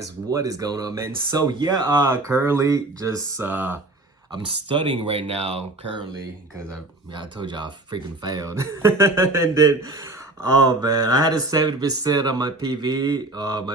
guys, what is going on, man? So yeah, currently just I'm studying right now currently because I told y'all I freaking failed. And then oh man, I had a 70% on my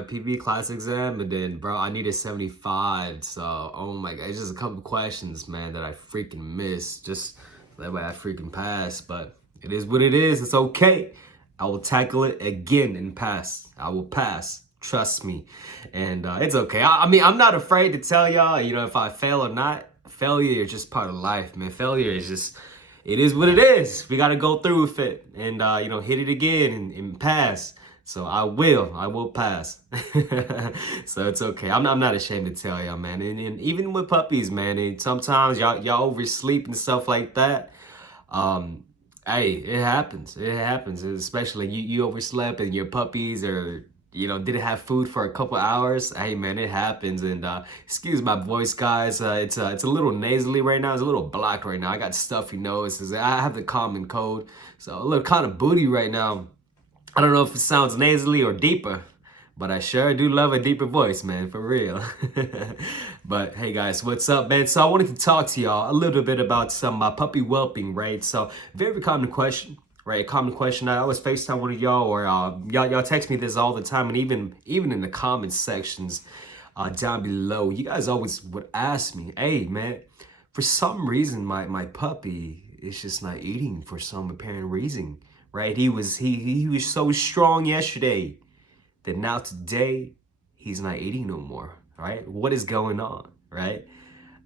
PV class exam, and then bro, I needed 75. So oh my god, it's just a couple questions, man, that I freaking missed. Just that way I freaking passed, but it is what it is. It's okay. I will tackle it again and pass. I will pass. Trust me. And it's okay. I mean, I'm not afraid to tell y'all, if I fail or not. Failure is just part of life, man. Failure is just, it is what it is. We got to go through with it and, hit it again and pass. So I will pass. So it's okay. I'm not ashamed to tell y'all, man. And even with puppies, man, and sometimes y'all oversleep and stuff like that. Hey, it happens. It happens. Especially you overslept and your puppies are, didn't have food for a couple hours. Hey man, it happens. And excuse my voice, guys. It's a little nasally right now. It's a little black right now. I got stuffy nose. I have the common cold, so a little kind of booty right now. I don't know if it sounds nasally or deeper, but I sure do love a deeper voice, man, for real. But hey guys, what's up, man? So I wanted to talk to y'all a little bit about some puppy whelping, right? So very common question, right? A common question. I always FaceTime one of y'all, or y'all text me this all the time, and even in the comment sections down below, you guys always would ask me, hey man, for some reason my puppy is just not eating for some apparent reason, right? He was so strong yesterday that now today he's not eating no more, right? What is going on, right?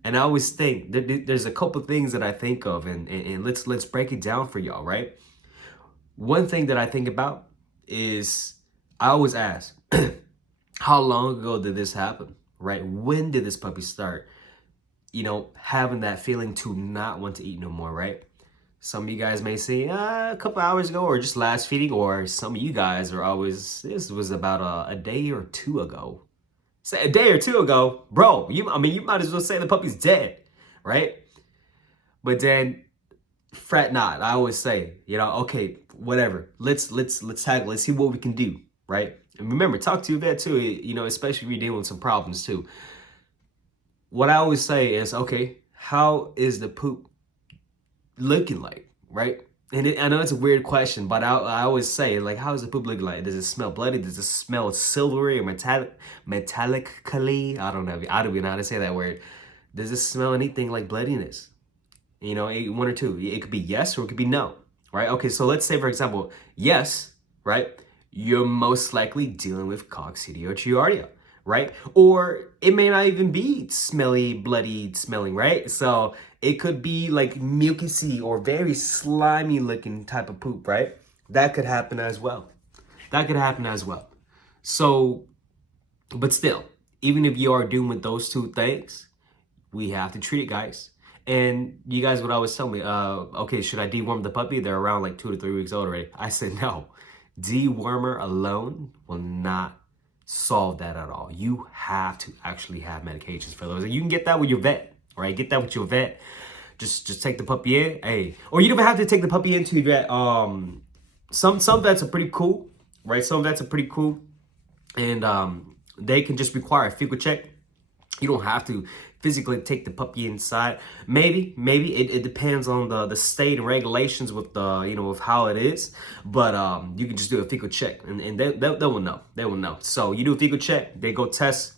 And I always think there's a couple things that I think of, and let's break it down for y'all, right? One thing that I think about is I always ask, how long ago did this happen, right? When did this puppy start, having that feeling to not want to eat no more, right? Some of you guys may say a couple hours ago, or just last feeding, or some of you guys are always, this was about a day or two ago. Say a day or two ago, bro, you might as well say the puppy's dead, right? But then fret not. I always say, okay, whatever. Let's tackle. Let's see what we can do, right? And remember, talk to your vet too, especially if you're dealing with some problems too. What I always say is, okay, how is the poop looking like, right? And I know it's a weird question, but I always say, like, how is the poop looking like? Does it smell bloody? Does it smell silvery or metallically? I don't know. I don't even know how to say that word. Does it smell anything like bloodiness? One or two. It could be yes or it could be no, right? Okay, so let's say, for example, yes, right? You're most likely dealing with Coccidia or Giardia, right? Or it may not even be smelly, bloody smelling, right? So it could be like mucousy or very slimy looking type of poop, right? That could happen as well. That could happen as well. So, but still, even if you are dealing with those two things, we have to treat it, guys. And you guys would always tell me, okay, should I deworm the puppy? They're around like 2 to 3 weeks old already. I said, no, dewormer alone will not solve that at all. You have to actually have medications for those. And you can get that with your vet, right? Get that with your vet. Just take the puppy in, hey. Or you don't even have to take the puppy into your vet. Some vets are pretty cool, right? Some vets are pretty cool. And they can just require a fecal check. You don't have to physically take the puppy inside. Maybe it depends on the state and regulations with the with how it is. But you can just do a fecal check, and they will know. They will know. So you do a fecal check, they go test.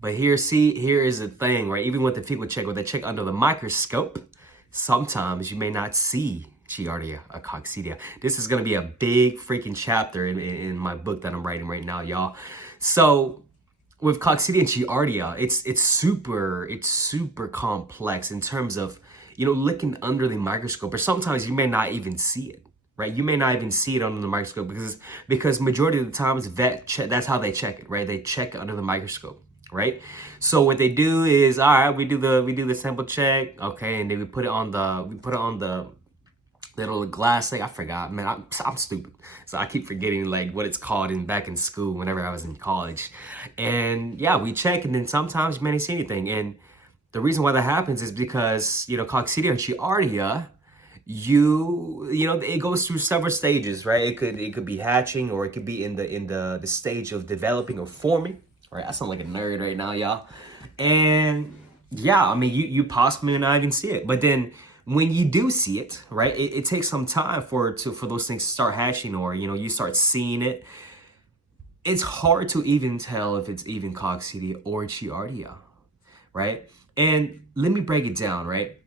But here is the thing, right? Even with the fecal check, when they check under the microscope, sometimes you may not see Giardia or Coccidia. This is gonna be a big freaking chapter in my book that I'm writing right now, y'all. So with Coccidia and Giardia, it's super complex in terms of looking under the microscope, or sometimes you may not even see it, right? You may not even see it under the microscope because majority of the times that's how they check it, right? They check it under the microscope, right? So what they do is, all right, we do the sample check, okay, and then we put it on the little glass thing. I forgot, man. I'm stupid, so I keep forgetting like what it's called back in school whenever I was in college. And yeah, we check, and then sometimes you may not see anything. And the reason why that happens is because Coccidia and Giardia, it goes through several stages, right? It could be hatching, or it could be in the stage of developing or forming, right? I sound like a nerd right now, y'all. And yeah, I mean, you possibly not even see it, but then when you do see it, right, it takes some time for those things to start hatching, or you start seeing it. It's hard to even tell if it's even Coccidia or Giardia, right? And let me break it down, right?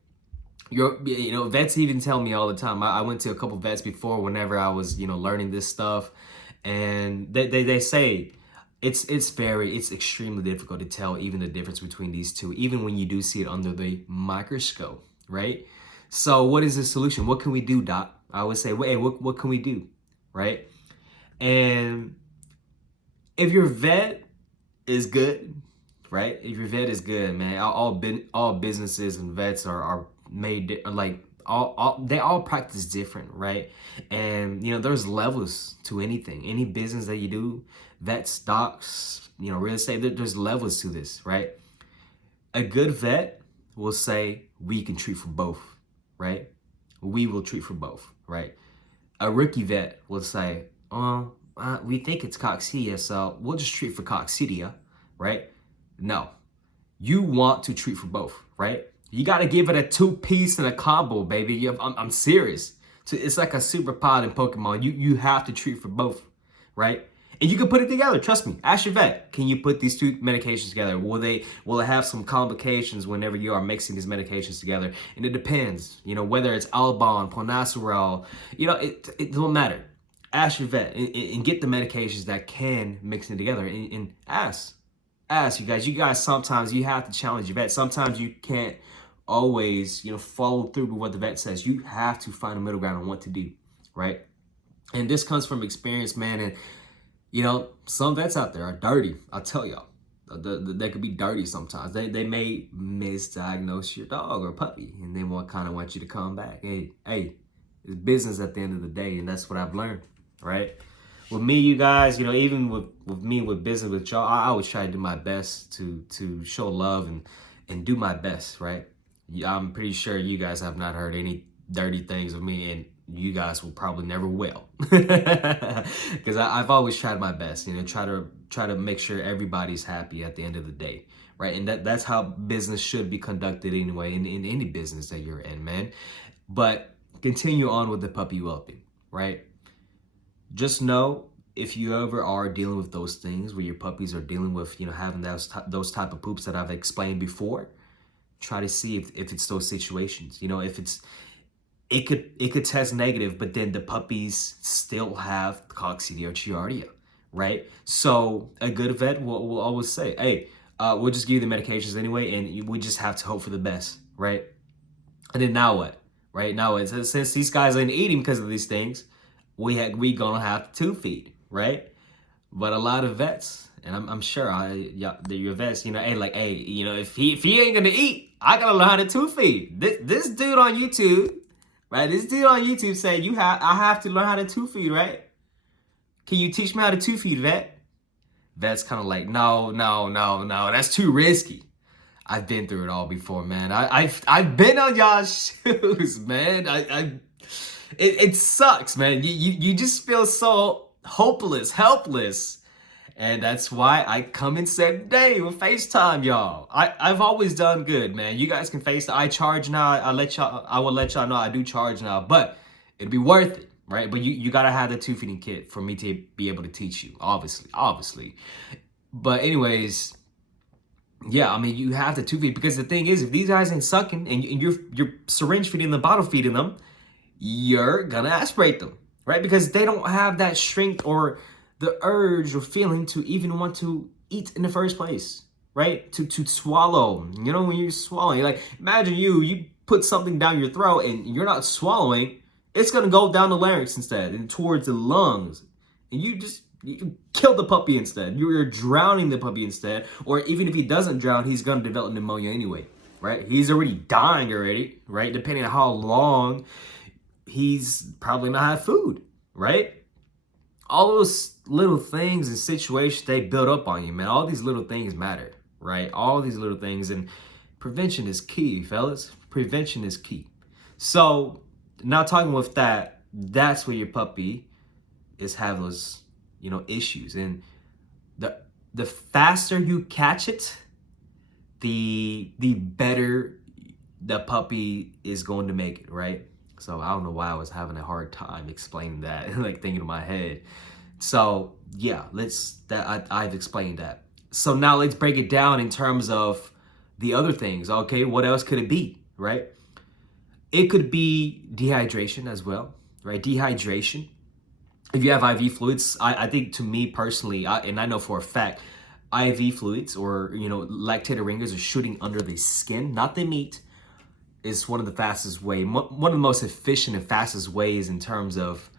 Vets even tell me all the time. I went to a couple vets before whenever I was, learning this stuff, and they say it's extremely difficult to tell even the difference between these two, even when you do see it under the microscope, right? So what is the solution? What can we do, Doc? I would say, hey, what can we do, right? And if your vet is good, right? If your vet is good, man, all businesses and vets are made like they all practice different, right? And there's levels to anything, any business that you do, vet stocks, real estate. There's levels to this, right? A good vet will say we can treat for both, right? We will treat for both, right? A rookie vet will say, we think it's Coccidia, so we'll just treat for Coccidia, right? No, you want to treat for both, right? You got to give it a 2-piece and a combo, baby. I'm serious. So it's like a super pod in Pokemon. You have to treat for both, right? And you can put it together. Trust me. Ask your vet. Can you put these 2 medications together? Will it have some complications whenever you are mixing these medications together? And it depends. Whether it's Albon, Plonacerol, it don't matter. Ask your vet and get the medications that can mix it together, and ask you guys. Sometimes you have to challenge your vet. Sometimes you can't always follow through with what the vet says. You have to find a middle ground on what to do, right? And this comes from experience, man. And some vets out there are dirty. I'll tell y'all, they could be dirty sometimes. They may misdiagnose your dog or puppy, and they kind of want you to come back. Hey, it's business at the end of the day, and that's what I've learned, right? With me, you guys, even with me, with business with y'all, I always try to do my best to show love and do my best, right? I'm pretty sure you guys have not heard any dirty things of me, and you guys will probably never will, because I've always tried my best, try to make sure everybody's happy at the end of the day, right? And that's how business should be conducted anyway, in any business that you're in, man. But continue on with the puppy whelping, right? Just know, if you ever are dealing with those things where your puppies are dealing with, having those type of poops that I've explained before, try to see if it's those situations. If it could test negative, but then the puppies still have Coccidia or Giardia, right? So a good vet will always say, hey, we'll just give you the medications anyway, and we just have to hope for the best, right? And then now what? Right now, since these guys ain't eating because of these things, we gonna have to feed, right? But a lot of vets, and I'm sure your vets, hey, if he ain't gonna eat, I gotta learn how to feed. This dude on YouTube, right? This dude on YouTube said I have to learn how to feed, right? Can you teach me how to feed, vet? Vet's kind of like, no, that's too risky. I've been through it all before, man. I've been on y'all's shoes, man. It sucks, man. You just feel so hopeless, helpless. And that's why I come in same day with FaceTime, y'all. I've always done good, man. You guys can FaceTime. I charge now. I will let y'all know I do charge now, but it'd be worth it, right? But you gotta have the 2-feeding kit for me to be able to teach you, obviously. But anyways, yeah, I mean, you have to 2-feed, because the thing is, if these guys ain't sucking and you're syringe feeding them, bottle feeding them, you're gonna aspirate them, right? Because they don't have that strength or the urge or feeling to even want to eat in the first place, right? To swallow. When you're swallowing, like, imagine you put something down your throat and you're not swallowing, it's gonna go down the larynx instead and towards the lungs, and you kill the puppy instead. You're drowning the puppy instead, or even if he doesn't drown, he's gonna develop pneumonia anyway, right? He's already dying already, right? Depending on how long he's probably not had food, right? All those little things and situations, they build up on you, man. All these little things matter, right? All these little things, and prevention is key, fellas. Prevention is key. So now talking with that's where your puppy is having those, issues. And the faster you catch it, the better the puppy is going to make it, right? So I don't know why I was having a hard time explaining that, like thinking in my head. So yeah, I've explained that. So now let's break it down in terms of the other things. Okay, what else could it be, right? It could be dehydration as well, right? Dehydration. If you have IV fluids, I think, to me personally, and I know for a fact, IV fluids, or lactated ringers, are shooting under the skin, not the meat, is one of the fastest one of the most efficient and fastest ways in terms of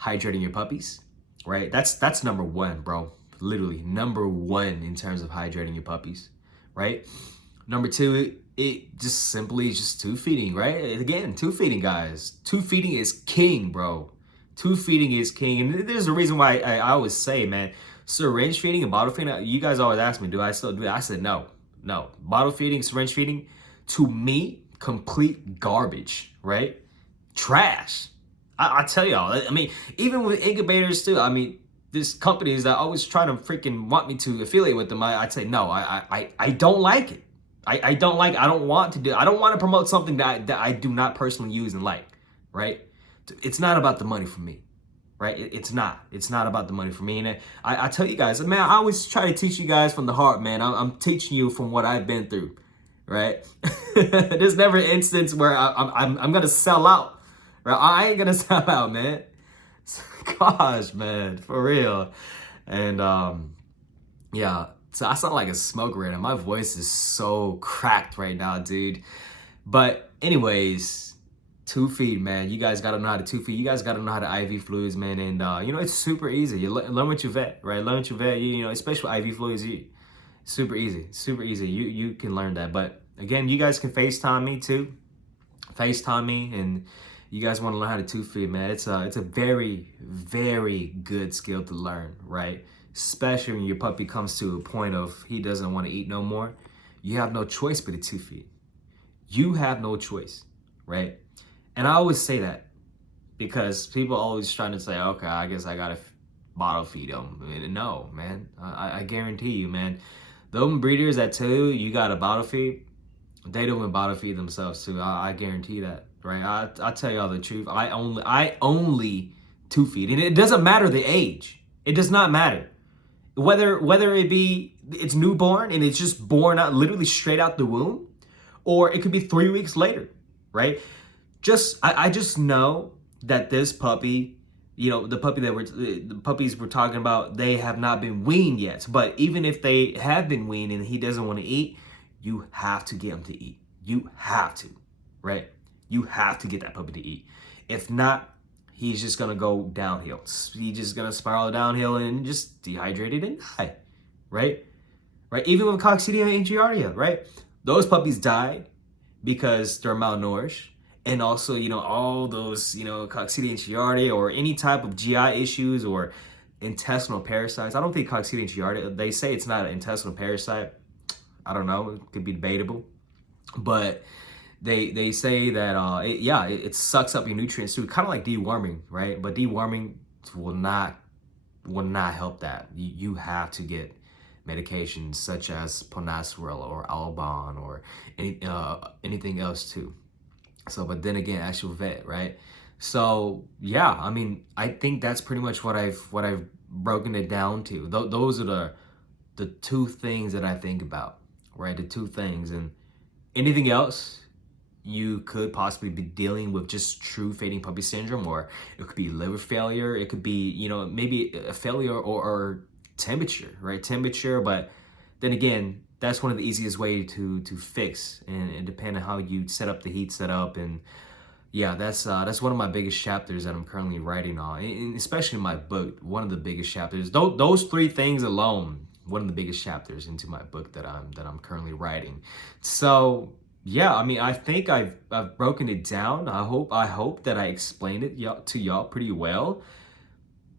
hydrating your puppies, right? That's number one, bro. Literally number one in terms of hydrating your puppies, right? Number two, it just simply is just tube feeding, right? Again, tube feeding, guys. Tube feeding is king, bro. Tube feeding is king. And there's a reason why I always say, man, syringe feeding and bottle feeding, you guys always ask me, do I still do that? I said, no. Bottle feeding, syringe feeding, to me, complete garbage, right? Trash. I tell y'all, I mean, even with incubators too, I mean, there's companies that always try to freaking want me to affiliate with them. I'd say, no, I don't like it. I don't want to promote something that I do not personally use and like, right? It's not about the money for me, right? It's not about the money for me. And I tell you guys, man, I always try to teach you guys from the heart, man. I'm teaching you from what I've been through, right? There's never an instance where I'm gonna sell out, right? I ain't gonna sell out, man. Gosh, man, for real. And yeah, so I sound like a smoker right now. My voice is so cracked right now, dude. But anyways, tube feed, man. You guys gotta know how to tube feed. You guys gotta know how to IV fluids, man. And it's super easy. You learn with your vet, right? Learn with your vet. Especially IV fluids, super easy, super easy. You can learn that. But again, you guys can FaceTime me too. FaceTime me, and you guys want to learn how to tube feed, man. It's a very, very good skill to learn, right? Especially when your puppy comes to a point of he doesn't want to eat no more. You have no choice but to tube feed. You have no choice, right? And I always say that because people always trying to say, okay, I guess I gotta bottle feed them. No, man, I guarantee you, man. Those breeders that tell you gotta bottle feed, they don't even bottle feed themselves too. I guarantee that, right? I tell y'all the truth. I only tube feed, and it doesn't matter the age. It does not matter whether it be it's newborn and it's just born out literally straight out the womb, or it could be 3 weeks later, right? I just know that this puppy, the puppies we're talking about, they have not been weaned yet. But even if they have been weaned and he doesn't want to eat, you have to get him to eat. You have to, right? You have to get that puppy to eat. If not, he's just gonna go downhill. He's just gonna spiral downhill and just dehydrated and die, right? Right? Even with Coccidia and Giardia, right? Those puppies die because they're malnourished. And also, all those, Coccidia and Giardia, or any type of GI issues or intestinal parasites. I don't think Coccidia and Giardia, they say it's not an intestinal parasite. I don't know, it could be debatable. But they say that, it sucks up your nutrients too, kind of like deworming, right? But deworming will not help that. You have to get medications such as Ponasterol or Albon or anything else too. So, but then again, ask your vet, right? So yeah, I mean, I think that's pretty much what I've broken it down to. Those are the two things that I think about, right? The two things. And anything else, you could possibly be dealing with just true fading puppy syndrome, or it could be liver failure. It could be, maybe a failure or temperature, right? Temperature, but then again, that's one of the easiest way to fix, and depending on how you set up the heat setup. And yeah, that's one of my biggest chapters that I'm currently writing on, and especially in my book. One of the biggest chapters. Those three things alone, one of the biggest chapters into my book that I'm currently writing. So yeah, I mean, I think I've broken it down. I hope that I explained it to y'all pretty well.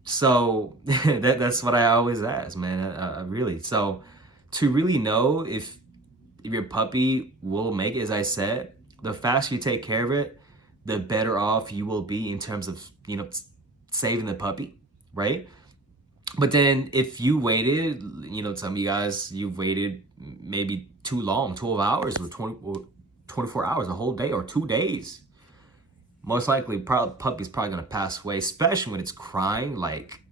So that's what I always ask, man. Really. So to really know if your puppy will make it, as I said, the faster you take care of it, the better off you will be in terms of, saving the puppy, right? But then if you waited, you know, some of you guys, you've waited maybe too long, 12 hours or 24 hours, a whole day or 2 days. Most likely, puppy's probably gonna pass away, especially when it's crying, like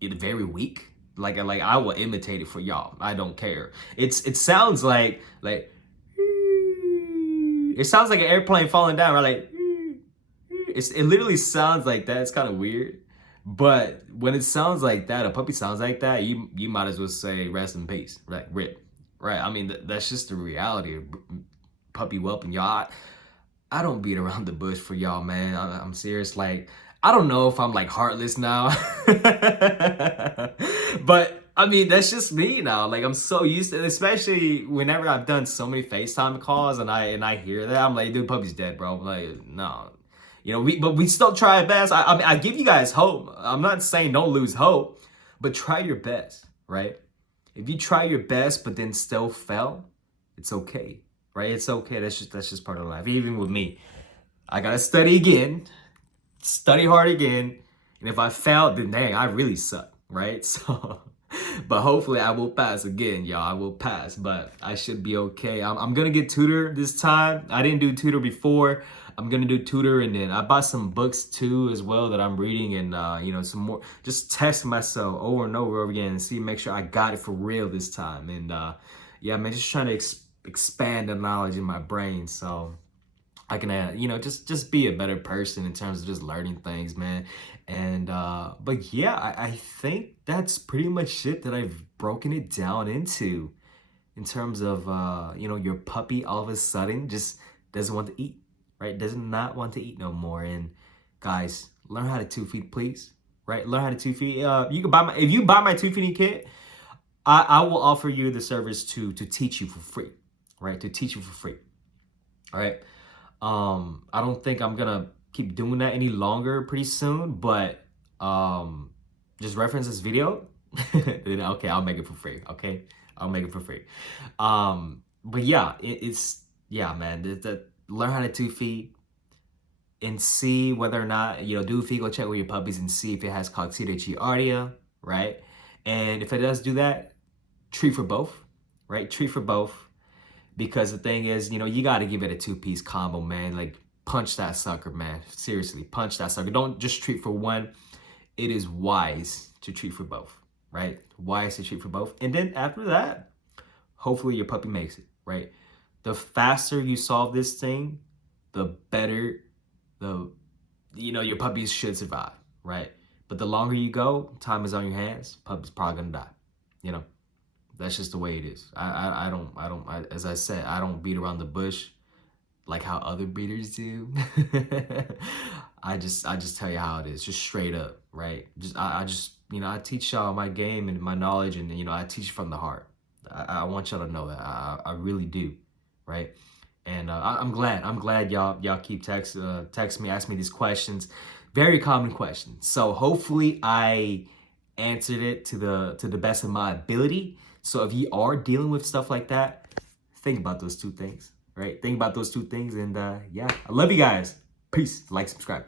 it's very weak. Like I will imitate it for y'all. I don't care. It sounds like it sounds like an airplane falling down, right? Like it literally sounds like that. It's kind of weird. But when it sounds like that, a puppy sounds like that, you might as well say rest in peace, right? Rip, right? I mean, that's just the reality of puppy whelping, y'all. I don't beat around the bush for y'all, man. I'm serious. Like, I don't know if I'm like heartless now, but I mean, that's just me now. Like, I'm so used to it, especially whenever I've done so many FaceTime calls and I hear that, I'm like, dude, puppy's dead, bro. I'm like, no, you know, but we still try our best. I mean, I give you guys hope. I'm not saying don't lose hope, but try your best, right? If you try your best but then still fail, it's okay, right? It's okay. That's just part of life. Even with me, I gotta study again, study hard again, and if I fail, then dang, I really suck, right? So, but hopefully I will pass again, y'all. I will pass, but I should be okay. I'm gonna get tutor this time. I didn't do tutor before. I'm gonna do tutor, and then I bought some books too as well that I'm reading, and you know, some more. Just test myself over and over again and see, make sure I got it for real this time. And yeah, man, just trying to expand the knowledge in my brain so I can, you know, just be a better person in terms of just learning things, man. And but yeah, I think that's pretty much it that I've broken it down into in terms of you know, your puppy all of a sudden just doesn't want to eat, right? Does not want to eat no more. And guys, learn how to tube-feed, please, right? Learn how to tube-feed. You can buy my, if you buy my tube-feeding kit, I will offer you the service to teach you for free, right? To teach you for free, all right? I don't think I'm gonna keep doing that any longer pretty soon, but just reference this video. Then okay, I'll make it for free. Okay, I'll make it for free. But yeah, it's yeah, man. Learn how to tube feed and see whether or not, you know, do a fecal check with your puppies and see if it has Coccidia and Giardia, right? And if it does do that, treat for both, right? Treat for both. Because the thing is, you know, you got to give it a two-piece combo, man. Like, punch that sucker, man. Seriously, punch that sucker. Don't just treat for one. It is wise to treat for both, right? Wise to treat for both. And then after that, hopefully your puppy makes it, right? The faster you solve this thing, the better you know, your puppies should survive, right? But the longer you go, time is on your hands, puppy's probably gonna die, you know? That's just the way it is. As I said, I don't beat around the bush like how other breeders do. I just tell you how it is, just straight up, right? I just, you know, I teach y'all my game and my knowledge, and you know, I teach from the heart. I want y'all to know that I really do, right? And I'm glad y'all keep text me, ask me these questions, very common questions. So hopefully I answered it to the best of my ability. So if you are dealing with stuff like that, think about those two things, right? Think about those two things, and yeah, I love you guys. Peace. Like, subscribe.